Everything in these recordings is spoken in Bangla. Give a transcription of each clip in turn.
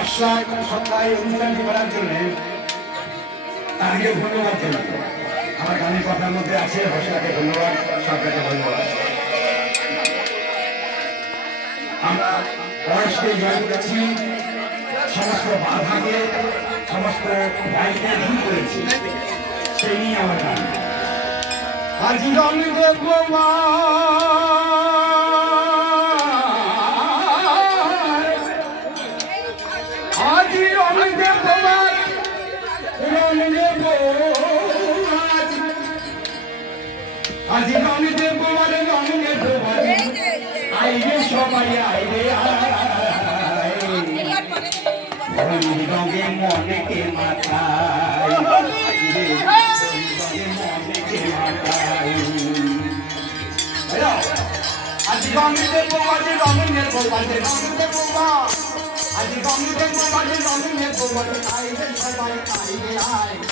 অশ্বায় সপ্তাহে অনুষ্ঠানটি করার জন্য তাকে ধন্যবাদ জানাই। আমার গানের কথার মধ্যে আছে হর্ষাকে ধন্যবাদ, সরকারকে ধন্যবাদ। আমরা বয়সকে জয় করেছি সমস্ত বাধাকে সমস্ত দায়িত্বে দূর করেছি। সেই নিয়ে আমার গান। আজি রঙে রঙে মনেকে মাথায় মনেকে মাথায় আজি রঙে দেবো আজি রঙে নেব আজি রঙে আজি আইরে সবাই আইরে আয়।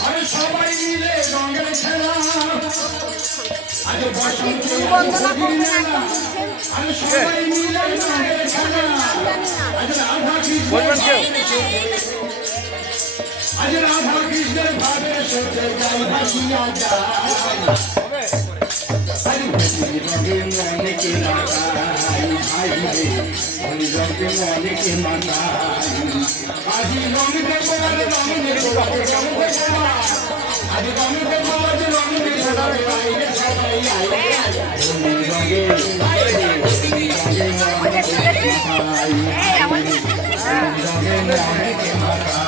আরে সবাই মিলে রঙের খেলা আজ বসন্তে আরে সবাই মিলে রঙের খেলা আজ রাধা কৃষ্ণ আজ রাধা কৃষ্ণের ভাবে সত্যি যাই ভাসিয়া যায় আরে হোলির রঙে মনেকে লাগাই ভাই রে হোলি রঙে মনেকে মানাই আজি রঙ দেবো আরে রঙ দেবো আরে রঙ দেবো আজি রঙ দেবো আজ রঙ দেবো আরে আইরে সবাই আইরে হোলি রঙে আইরে হোলি রঙে মনেকে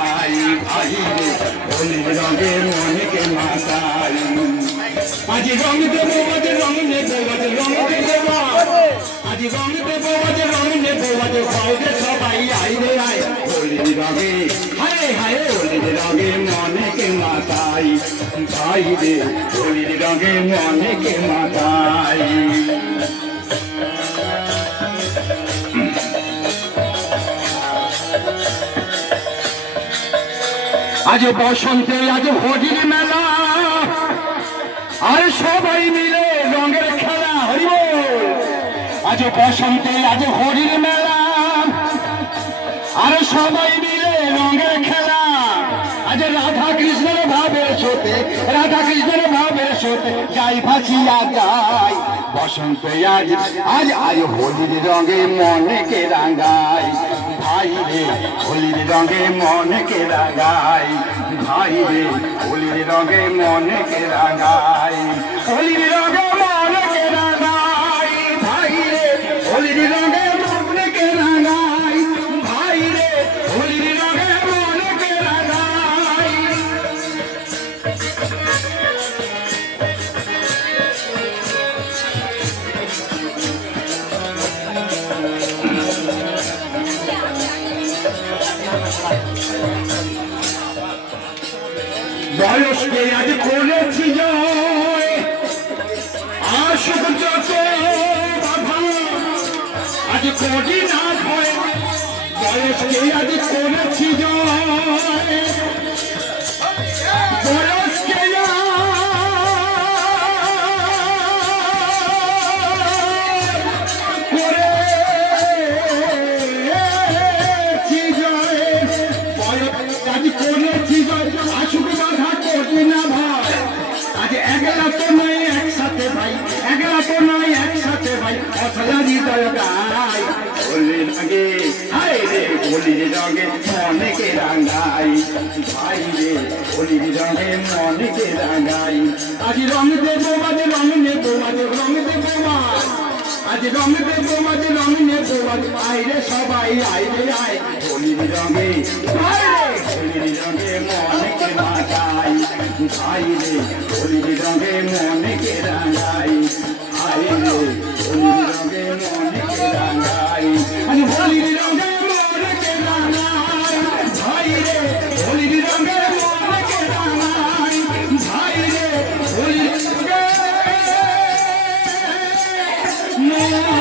ভাই রে হোলির রঙে মনেকে মাতাই আজ রং দেবো আজ রং নেব আজ রং দেবো আজ রং দেবো আজ রং নেব আজ সবাই আইরে আয় হোলির রঙে হায় হায় হোলির রঙে মনেকে মাতাই ভাই রে হোলির রঙে মনেকে মাতাই। আজ বসন্তে, আজ হোলির মেলা। আর সবাই মিলে রঙের খেলা হইব আজ বসন্তে, আজ হোলির মেলা। আর সবাই মিলে রঙের খেলা। আজ রাধা কৃষ্ণের ভাবের সাথে রাধা কৃষ্ণের ভাবের সাথে যাই ভাসিয়া যাই। বসন্তে আজ আজ আজ হোলির রঙে মনেকে রাঙাই। ভাই রে হোলির রঙে মনকে রাগাই ভাই রে হোলির রঙে মনকে রাগাই। হোলির রঙে বয়সকে আজ করেছি জয় আসুক যত বাধা আজ ভয়। বয়সকে আজ করেছি হোলির রঙে মনেকে রাঙাই। ভাই রে, হোলির রঙে মনেকে রাঙাই। আজ রং দেবো, আজ রং নেব, আজ রং দেবো মা। আজ রং দেবো, আজ রং নেব আজ আইরে সবাই আইরে আয়। হোলির রঙে হোলির রঙে মনেকে রাঙাই। ভাই রে, হোলির রঙে মনেকে রাঙাই। মনেকে রাঙাই